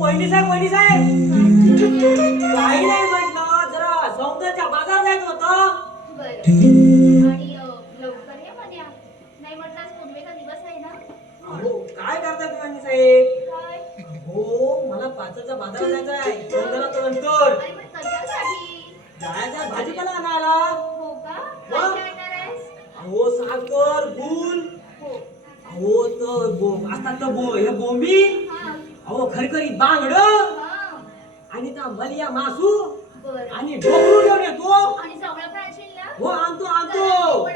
वहिनी साहेब वहिनी साहेब. काही नाही म्हटलं जरा सौंदर्याच्या बाजार जायचं होतं. बरं. आणि अ, लवकर ये म्हण्या नाही म्हटलं आज पुनवेचा दिवस आहे ना? अहो काय करताय तुम्ही वहिनी साहेब? काय? हो मला पाचचा बाजार जायचा आहे. सौंदर्याचं नंतर आणि मग कशासाठी जायचा भाजीपाला आणायला. हो का? काय वा. काय आणणार आहेस? अहो साखर गुल हो. अहो तर बो असतात तर बो हे बोंबी अहो खरखरीत बांगड. हा. आणि त्या मलिया मासू. आणि ढोकळू घेऊन येतो आणि हो आणतो आणतो.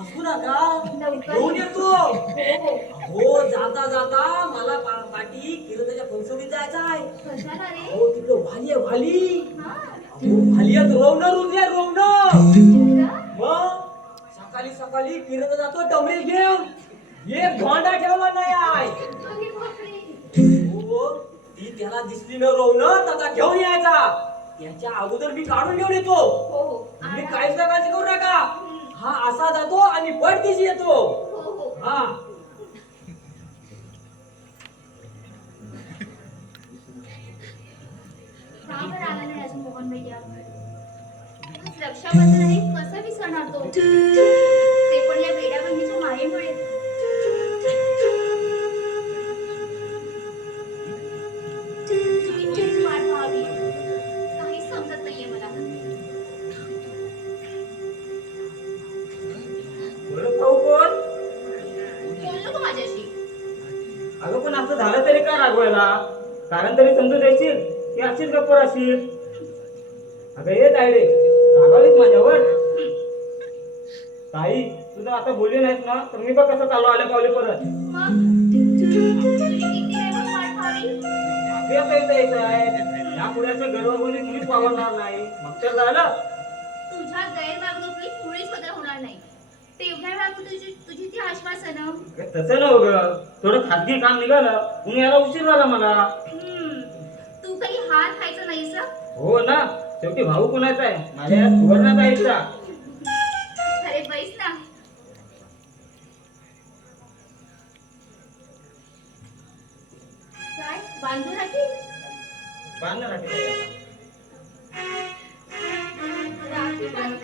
असू नका. घेऊन. येतो. हो हो. हो जाता जाता मला पाठी किरताच्या पंचवटीत जायचं आहे. हो तिकडं वाली आहे हा. वाली आहेत रोवणं रुजले रोवणं? मग सकाळी सकाळी किरत जातो टमरे घेऊन. एक भांडा ठेवला नाही आहे. हो त्याला दिसली न रोवणं त्याचा घेऊन यायचा. त्याच्या अगोदर मी काढून घेऊन येतो. हो हो. आणा. काहीच काळजी करू नका. हा असा जातो आणि पडदिशी येतो. हो हो. हा. का बरं आला नाही अजून मोहन भैया. आज रक्षाबंधन आहे कसं विसरणार तो? ते पण या वेड्या बहिणीच्या मायेमुळे. असं झालं तरी का रागवायला? कारण तरी समजून द्यायची की अशीच गप्प राहशील. अगं ये तायडे रागावलीच माझ्यावर? ताई तुझं आता बोलली नाहीस ना तर मी बघ कसं चालू आल्या पावले परत मग आता आहे या पुण्याच्या गर्वामध्ये कुणीच वावरणार नाही. मग तर झालं. तुझ्या गैरवागणुकीत मुळीच बदल होणार नाही. तेवढ्या तुझी तुझी ती आश्वासनं. अगं तसं नव्ह ग थोडं खाजगी काम निघालं. कुणी यायला उशीर झाला मला. हम्म, तू काही हार खायचा नाहीस हं? हो ना. शेवटी भाऊ कुणाचा आहे? माझ्या सुवर्णाचा आईचा अरे बैस ना. काय? बांधून राखी बांधणार आता. राखी बांधते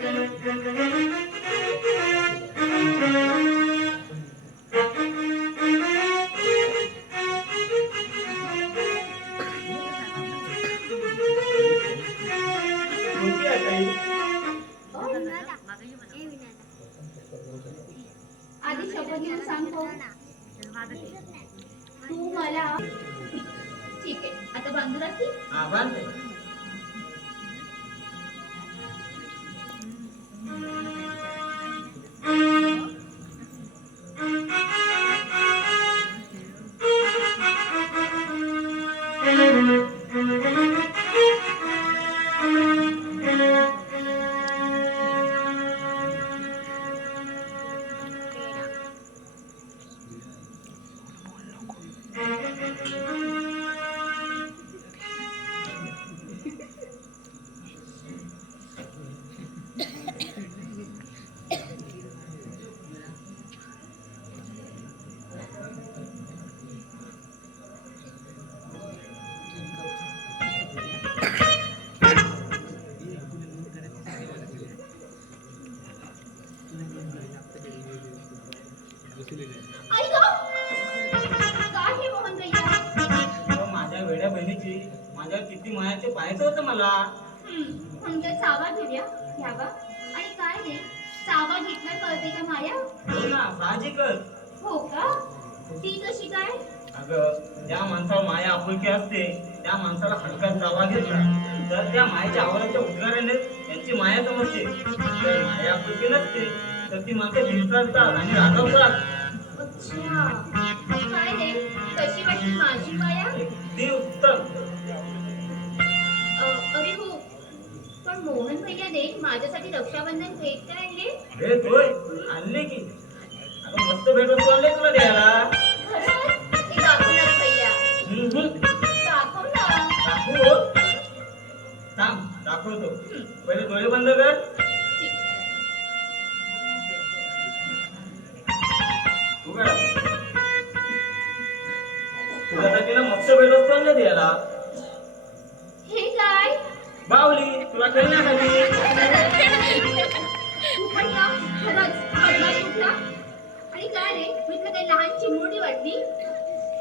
आपुलकी नसते तर ती माणसं हिंसाळतात आणि रागवतात. अच्छा काय रे? कशी वाटली माझी माया? अगदी उत्तम अ, अरे हो. पण मोहन भैया दे माझ्यासाठी रक्षाबंधन भेट काय आणले भेट होय आणले की. अगं मस्त भेट वस्तू आणले तुला द्यायला. खरंच? ते दाखवणार भैया. हम्म, हम्म. दाखव ना. दाखवू? हो. थांब दाखवतो पहिले डोळे बंद कर. तिला द्यायला हे काय बावली तुला आणि काय रे मी. तुला काही लहान चिमुरडी वाटली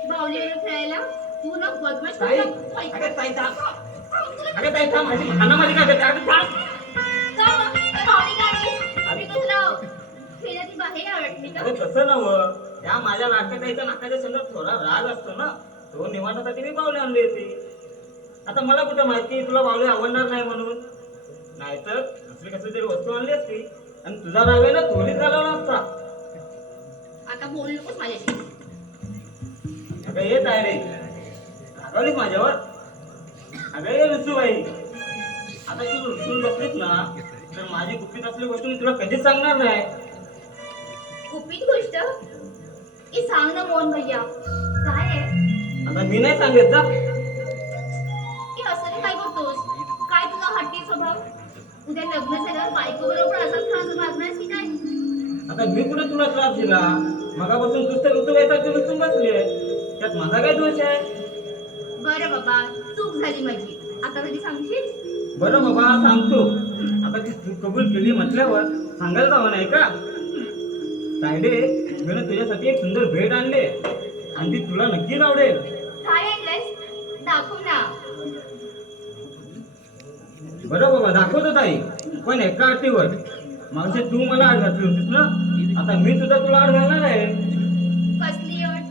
बाहुलीवर खेळायला तू ना बदमाश ताई थांब. ताई थांब. माझी भांडणामध्ये काय करते? अगं थांब. खेळाची बाहेर आवडली का? अरे तसं नव्ह. त्या माझ्या लाडक्या ताईच्या नाकाच्या संदर्भ थोडा राग असतो ना. तो निवारणासाठी मी पावले आणली होती आता मला कुठं माहिती? तुला बावले आवडणार नाही म्हणून. नाहीतर दुसरी कसली तरी वस्तू आणली असती. आणि तुझा राग आहे ना तोलीत घालवला असता. आता बोलू नकोस माझ्याशी. अगं येत आहे रे रागवलीस माझ्यावर? अगं ये रुसूबाई आता तू रुसून बसलीस ना तर माझी गुपित असली गोष्ट मी तुला कधीच सांगणार नाही. गुपित गोष्ट? ही सांग ना मोहन भैया. काय आहे? आता मी नाही सांगत जा. की असं रे काय करतोस काय तुझा हट्टी स्वभाव? उद्या लग्न झाल्यावर बायको बरोबर असाच त्रास मागणार की काय? आता मी कुठे तुला त्रास दिला? मगापासून नुसतं ऋतू येतात नुसतं बसले. त्यात माझा काय दोष आहे? बरं बाबा चूक झाली माझी. आता कधी सांगशील? बरं बाबा सांगतो. आता ती चूक कबूल केली म्हटल्यावर सांगायला जावं नाही का? तायडे मी तुझ्यासाठी एक सुंदर भेट आणले. आणि ती तुला नक्कीच आवडेल. काय आणलंयस दाखव ना. बरं बाबा दाखवतो ताई. पण एका अटीवर. मागचे तू मला आड घातली होतीस ना? आता मी सुद्धा तुला आड घालणार आहे. कसली अट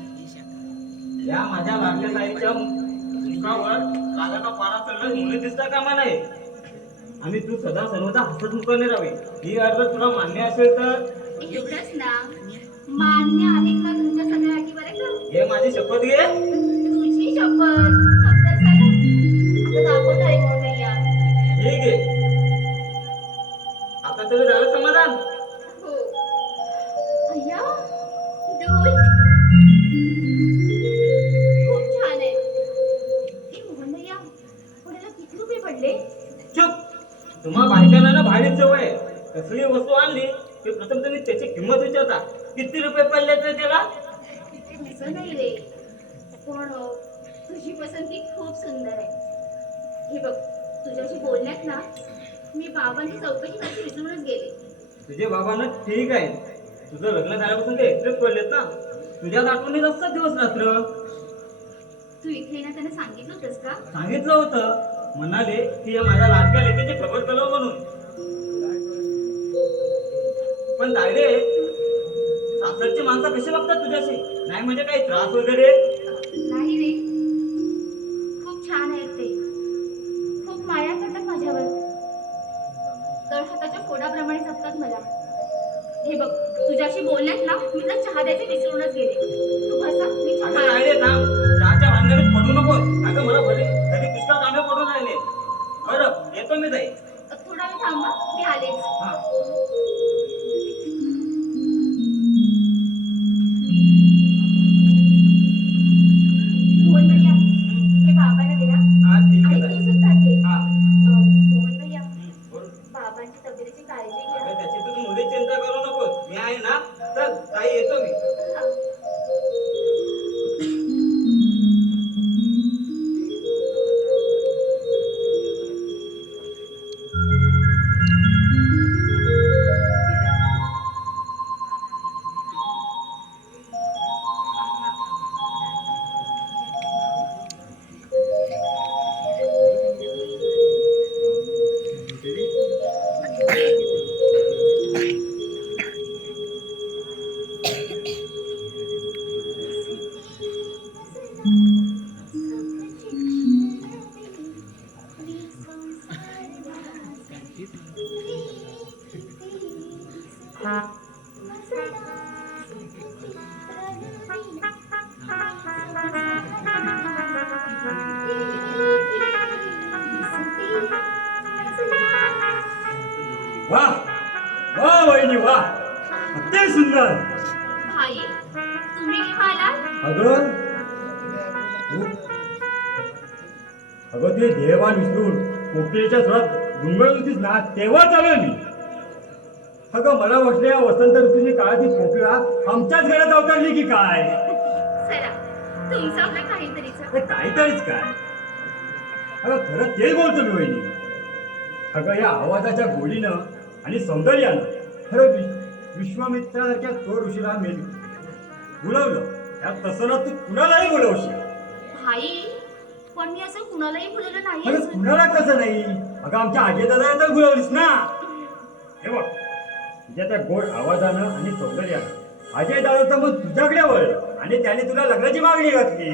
या माझ्या लाडक्या ताईच्या मुखावर रागाचा पारा चढला मुली दिसता कामा नाही आणि तू सदा सर्वदा हसत मुखाने राहावे. ही अर्ज तुला मान्य असेल तर एवढंच ना. मान्य आहेत ना तुमच्या सगळ्या अटी बरं हे माझी शपथ घे. तुझी शपथ. आहे ठीक आहे आता तुझं झालं समाधान. हो. अय्या आहे. चुप. तुम्हा बायकांना ना भारीच सवय आहे. कसली वस्तू आणली? की प्रथम तुम्ही त्याची किंमत विचारता. किती रुपये पडले तर त्याला? असं नाही रे. पण अ, तुझी पसंती खूप सुंदर आहे. हे बघ तुझ्याशी बोलण्यात ना मी बाबांची चौकशी करायची विसरूनच गेले. तुझे बाबांना ठीक आहे. तुझं लग्न झाल्यापासून ते एकटेच पडलेत ना. तुझ्या आठवणीत असतात दिवस रात्र. तू इथे येणं त्यांना सांगितलं होतंस का? सांगितलं होतं. म्हणाले की या माझ्या लाडक्या लेकीची खबर कळव म्हणून. पण दायरे सासरची माणसं कशी बघतात तुझ्याशी? नाही म्हणजे काही त्रास वगैरे? अति सुंदर. भाई तुम्ही केव्हा आलात अगं तू- अगं ते देवान विसरून कोकिळेच्या स्वरात गुंगळ होतीस ना तेव्हा चालू मी. अगं मला वाटलं या वसंत ऋतूची काळाची कोकिळा आमच्याच घरात अवतरली की काय? चला तुमचं आपलं काहीतरीच. काहीतरीच काय? अगं खरं तेच बोलतो मी वहिनी. अगं या आवाजाच्या गोडीनं आणि सौंदर्यानं खरं विश्वामित्रासारख्या तो ऋषीला मेल. बोलवलं या तसं ना तू कुणालाही बोलवशील. भाई पण मी असं कुणालाही बोलवलं नाही. कुणाला कसं नाही? अगं आमच्या आजी दादा तर बोलवलीस ना. हे बघ तुझ्या त्या गोड आवाजानं आणि सौंदर्यानं अजय दादा तर मग तुझ्याकडे वळलं आणि त्याने तुला लग्नाची मागणी घातली.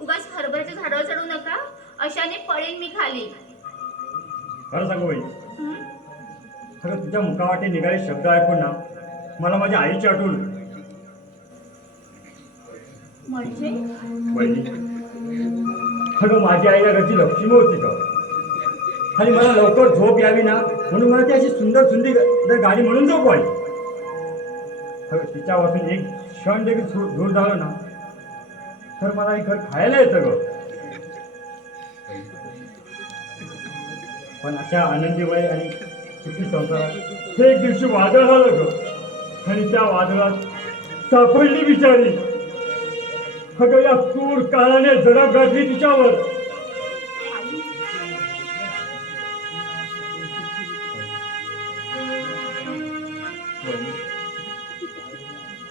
उगाच हरभऱ्याच्या झाडावर चढू नका. अशाने पडेन मी खाली. खरं सांगू बाई. खरं तुझ्या मुखावाटे निघाले शब्द ऐकून ना मला माझ्या आईची आठवण. म्हणजे? खरं माझी आई या घरची लक्ष्मी होती का? आणि मला लवकर झोप यावी ना म्हणून मला ती अशी सुंदर सुंदर ग- गाणी म्हणून झोपवायची. खरं तिच्यापासून एक क्षण देखील दूर झालं ना तर मला हे घर खायला येतं ग. पण अशा आनंदी वय आणि किती संसारात? एक दिवशी वादळ झालं ग. आणि त्या वादळात सापडली बिचारी. अगं या क्रूर काळाने झडप गाठली तिच्यावर.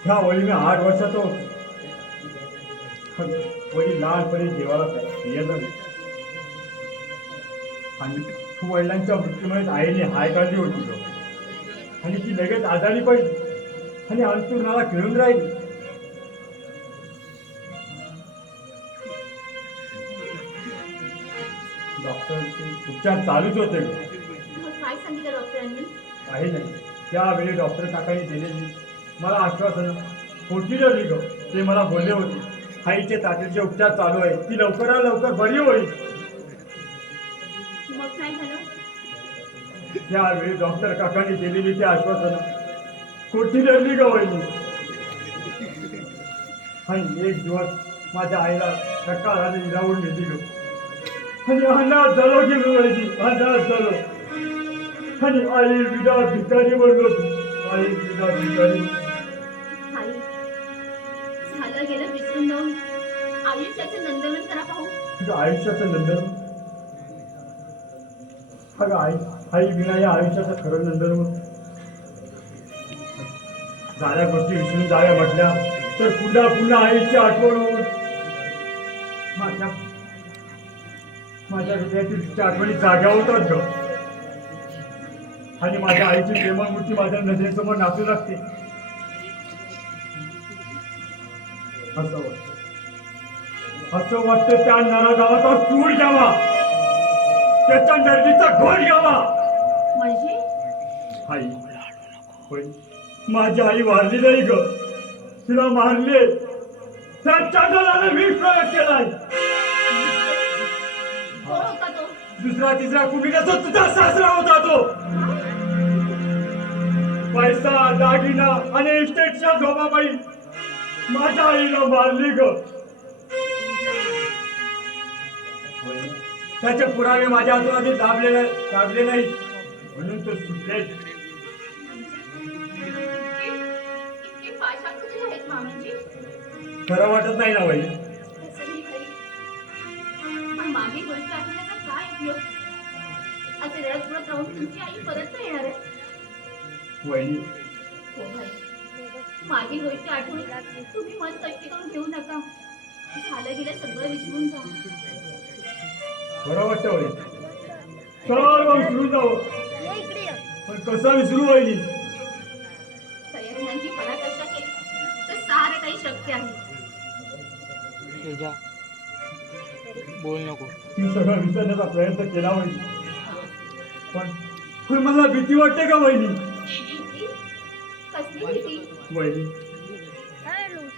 ह्या वळी मी आठ वर्षाचा होतो. वडील लहानपणी देवाला येत आणि वडिलांच्या मृत्यूमुळे आईने हाय काढली होती. आणि ती लगेच आजारी पडली. आणि अंतुरणाला खेळून राहिली. डॉक्टरचे उपचार चालूच होते. काय सांगितलं डॉक्टरांनी? काही नाही. त्यावेळी डॉक्टर काकांनी दिलेली मला आश्वासन ठरली ग ते मला बोलले होते. आईचे तातडीचे उपचार चालू आहे ती लवकरात लवकर बरी होईल. त्यावेळी डॉक्टर काकांनी दिलेली ती आश्वासन. खोटी ठरली ग वहिनी? आणि एक दिवस माझ्या आईला धक्का झाले हिरावून घेतली ग. आणि अनाथ झालो की मी वहिनी अनाथ झालो आणि आई विदा भिकारी बनलो आई विदा भिकारी. आई झालं गेलं विसरून जाऊन. आयुष्याचं नंदनवन करा पाहू. तुझं आयुष्याचं नंदन? अगं आई आई विना या आयुष्याचं खरं नंतर होत. झाल्या गोष्टी विसरून जाव्या म्हटल्या तर पुन्हा पुन्हा आईची आठवण होऊन माझ्या माझ्या हृदयातील आठवणी जाग्या होतात ग. आणि माझ्या आईची प्रेमामूर्ती माझ्या नजरेसमोर नाचू लागते. असं वाटतं. असं वाटतं त्या नरागावाचा सूर घ्यावा. त्याच्या नरडीचा घोर घ्यावा. म्हणजे आई होय. माझी आई वारली नाही ग. तिला मारले. त्या चांदलाने विष प्रयोग केलाय. कोण होता तो? दुसरा तिसरा कुणी नसतो तुझा सासरा होता तो. पैसा दागिना आणि इस्टेटच्या झोबाबाई माझ्या आईला मारली ग. त्याचे पुरावे माझ्या हातून दाबले नाही दाबले नाही म्हणून तो सुटले इतके इतके पाषाण तुझे आहेत मामांजी. खरं वाटत नाही ना बाई. मागे गोष्ट आठवण्याचा काय उपयोग? असे रडत रडत राहून तुमची आई परत नाही येणार आहे? वहिनी हो मागील गोष्ट आठवून तुम्ही मन कष्ट करून घेऊ नका. झालं गेलं सगळं विसरून जा. बरं वाटतं सर्व विसरून जावं पण कसं विसरू वहिनी प्रयत्नांची पराकाष्ठा केली? तर सारं काही शक्य आहे. तेजा बोल नको. ती सगळं विसरण्याचा प्रयत्न केला वहिनी. पण पण मला भीती वाटते का वहिनी? भीती? कसली भीती? वहिनी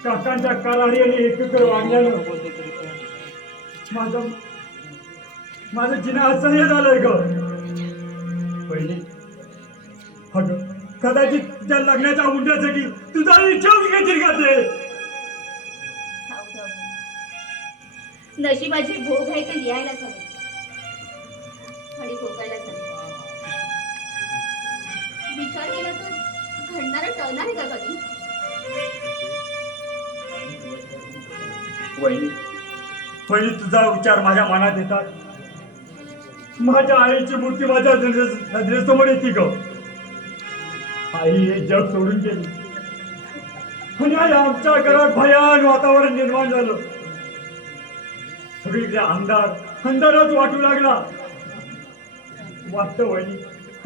काकांच्या करारी आणि तरी पण माझं माझं जिना असह्य झालंय ग. पहिली अगं कदाचित त्या लग्नाच्या उंड्यासाठी तुझा इच्छा घेतील. का ते. नशिबाची भोग आहे ते लिहायलाच हवे आणि भोगायलाच हवे विचार केला तर घडणारं टळणार आहे का कधी? वहिनी. तुझा विचार माझ्या मनात येतात. माझ्या आईची मूर्ती माझ्या नजरे- नजरेसमोर येते ग. आई हे जग सोडून गेली. आमच्या घरात भयान वातावरण निर्माण झालं. सगळीकडे अंधार. अंधारच वाटू लागला. वाटतं वहिनी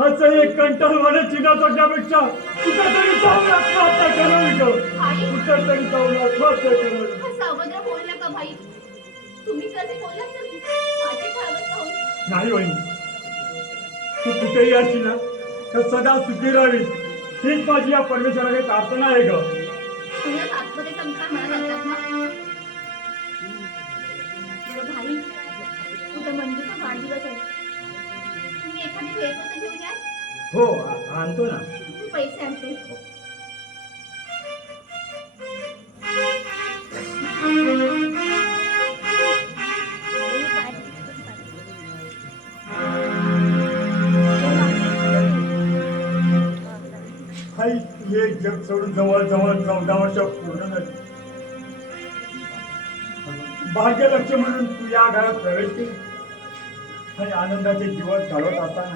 असं एक कंटाळ वाढे चिना चढण्यापेक्षा कुठेतरी जाऊन आत्महत्या करावी ग आई. कुठेतरी जाऊन आत्महत्या करावी. बोल नका भाई तुम्ही तर माझी नाही वहिनी. तू कुठेही असशील ना तर सदा सुखी राहावी हीच माझी या परमेश्वराकडे प्रार्थना आहे ग. संस्कार ना. बरं भाई कुठे मंजूचा वाढदिवस आहे. तुम्ही एखादी भेटवस्तू घेऊन या हो आ- आणतो ना. मी पैसे आणते. जग सोडून जवळ जवळ चौदा वर्ष पूर्ण झाली. भाग्यलक्ष्मी म्हणून तू या घरात प्रवेश केला. आणि आनंदाचे दिवस घालवत असताना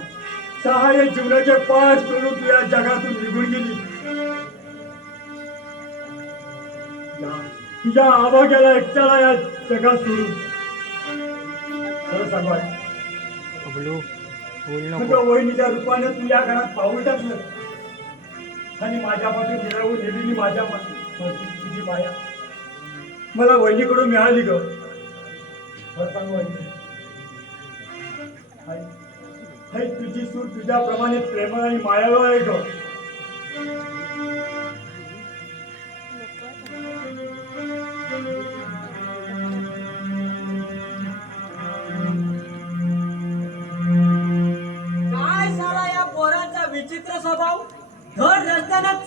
सहाय्य जीवनाचे पाच करून तू या जगातून निघून गेली. या- या आवाग्याला एकट्याला या जगात सोडून. खरं सांगू तुझ्या वहिनीच्या रूपाने तू या घरात पाऊल टाकलं. आणि माझ्यापासून निरवून नेलेली माझ्यापासून तुझी माया मला वहिनीकडून मिळाली ग. खरं सांगू वहिनी तुझी सूर तुझ्याप्रमाणे प्रेमळ आणि मायाळू आहे ग.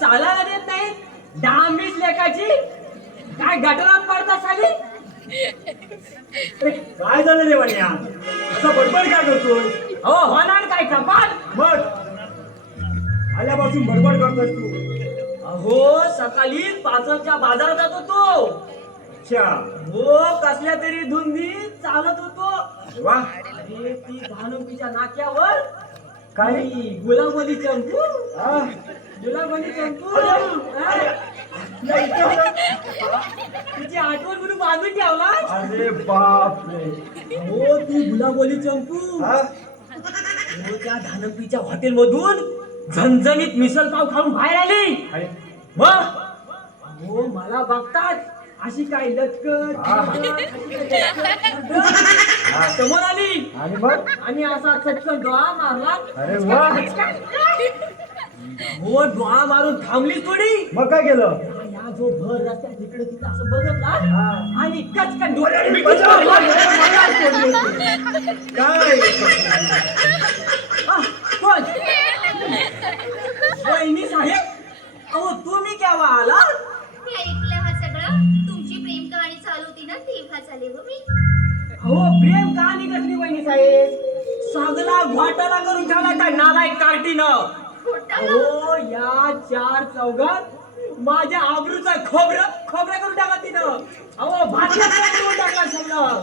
चालायला देत नाही. डांबीस लेखाची. काय गटरात पडता साली? काय झालं रे वनिया असा बडबड काय करतोय? हो होणार काय कपाट मग? आल्यापासून बडबड करतोय तू. अहो सकाळी पाचच्या बाजारात जात होतो. अच्छा. हो कसल्या तरी धुंदी चालत होतो. वा. अरे ती नाक्यावर काय? ती गुलामली चंपू? तिची आठवण म्हणून बांधून ठेवला? अरे बाप रे हो ती गुलाबोली चंपू. हा? त्या धानपीच्या हॉटेल मधून झणझणीत मिसल पाव खाऊन बाहेर आली. मग? हो मला बघतात. अशी काय लटकत हा. समोर आली. आणि मग? आणि असा चटकन डोळा मारला. अरे वा. हो डोळा मारून थांबली थोडी? मग काय केलं? या जो भर रस्त्या तिकडे तिकडे असं बघतला. आणि कचकन डोळ्याने मी काय? कोण? वहिनी साहेब अहो तुम्ही केव्हा आला? मी ऐकलं हा सगळं. तुमची प्रेम कहाणी चालू होती ना तेव्हा चाले हो मी. अहो प्रेम कहाणी कसली वहिनी साहेब? सगळा घोटाळा करून ठेवला काय नालायक कार्टीनं. अहो या चार चौघात माझ्या आबरूचा खोबरं खोबरं करून टाका तिनं अहो भाजला करून टाकला सगळं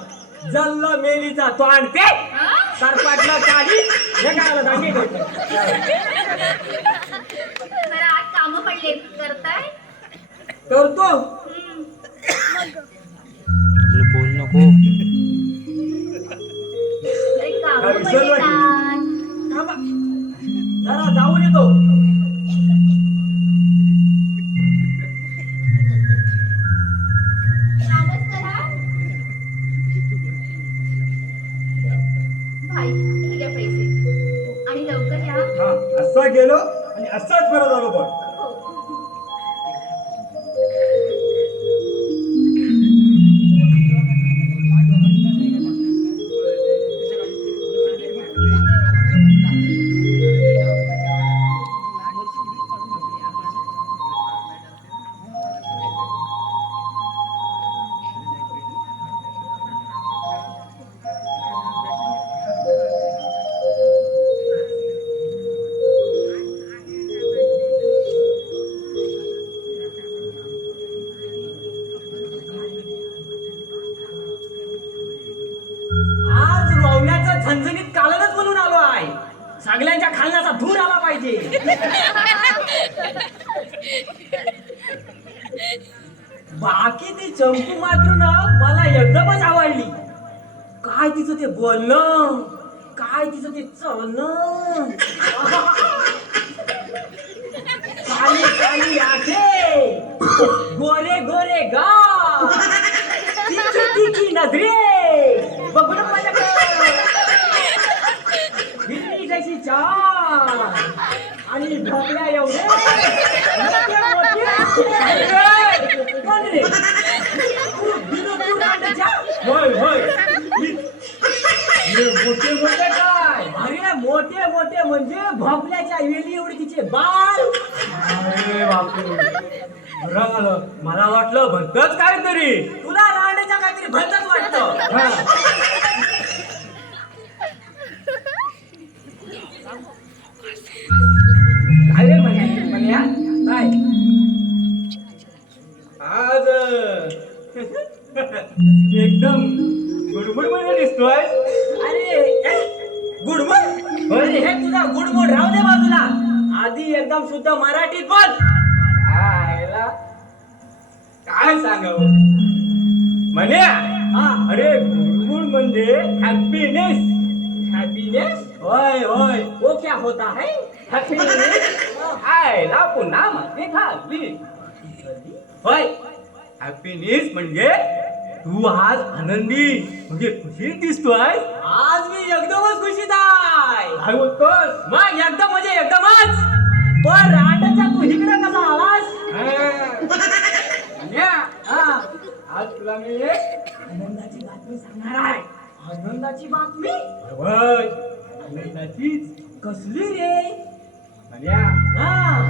जल्ल मेलीचा तो. आणते? सरपाटला काढी हे काय दांडी बरं आज कामं पडले. करताय? करतो. बोल नको. अरे कामं जरा जाऊन येतो. पैसे. आणि लवकर या. हा असा गेलो आणि असाच परत आलो पण. ती चंपू मात्र ना मला एकदमच आवडली. काय तिचं ते बोलणं? काय तिचं ते चलणं? काली काली आखे गोरे गोरे गा तिची तिची नजरे. बघू ना माझ्याकडं. हिरवी जशी चार आणि ढोकळ्या एवढे. मोठे मोठे. अरे, कोण रे? तू विनोद होय होय हे मोठे मोठे काय अरे मोठे मोठे म्हणजे भोपल्याच्या वेली उडकीचे तिचे बाल अरे बापरे बरं झालं मला वाटलं भलतच काहीतरी तुला रांडेच्या काहीतरी भलतच वाटतं Thank you. एकदम गुडगुडमध्ये दिसतोय. अरे गुडमोड? अरे हे तुझा गुडमोड राहू दे बाजूला. आधी एकदम शुद्ध मराठीत बोल. आयला काय सांगावं? म्हण्या हा. अरे गुडगुड म्हणजे हॅपीनेस हॅपीनेस होय होय. वो क्या होता है? हॅपीनेस आयला पुन्हा मागे खाल्ली. होय. हॅपीनेस म्हणजे तू आज आनंदी म्हणजे खुशीत दिसतोय आज मी एकदमच खुशीत आहे. काय बोलतोस? मग एकदम म्हणजे एकदमच. पण रांडचा तू इकडे कसा आलास? हा. आज तुला मी एक आनंदाची बातमी सांगणार आहे. आनंदाची बातमी? होय. आनंदाचीच. कसली रे? हा.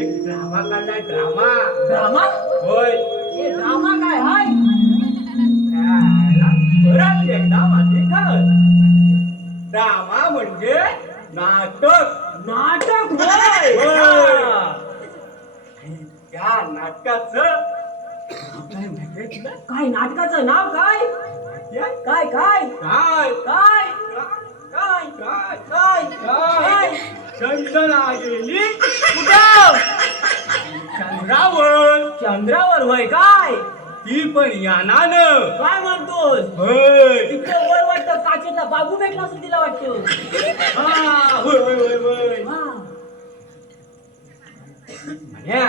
एक ड्रामा काढलाय ड्रामा ड्रामा होय. हे ड्रामा काय हाय? परत एकदा माझे खरं ड्रामा म्हणजे नाटक. नाटक होय. त्या नाटकाचं? काय नाटकाचं नाव काय? काय काय? काय? काय? काय काय काय काय? चंदना गेली कुठं? चंद्रावर चंद्रावर होय काय? ती पण यानानं काय म्हणतोस? होय. तिकडे वर वाटतं काचेतला बाबू भेटला असं तिला वाटतं? हा होय होय होय होय. हा. म्हण्या.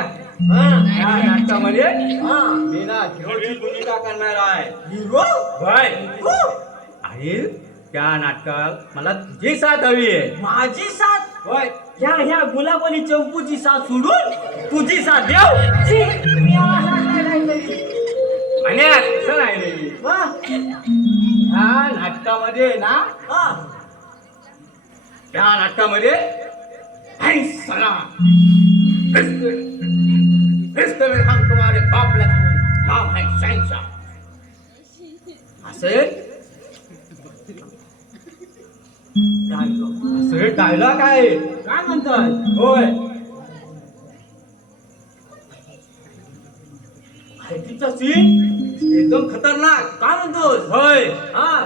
या नाटकामध्ये हा. मी ना हिरोची भूमिका करणार आहे हिरो? होय. हो. आणि त्या नाटकात मला तुझी साथ हवी आहे. माझी साथ? होय. ह्या ह्या गुलाबी चंपूची साथ सोडून तुझी साथ देव छी, मी आला साथ नाही काहीतरी. म्हण्या, तसं नाही रे. हा. ह्या नाटकामध्ये ना हा. त्या नाटकामध्ये है रिश्ते में हम तुम्हारे बाप लगे नाम है शहनशाह असे सगळे डायलॉग आहे. काय म्हणतात होय. माहितीचा सीन एकदम खतरनाक. काय म्हणतोस? होय. हा.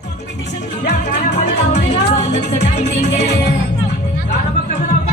Yan, kaya pala ang mga. Kaya pala ang mga.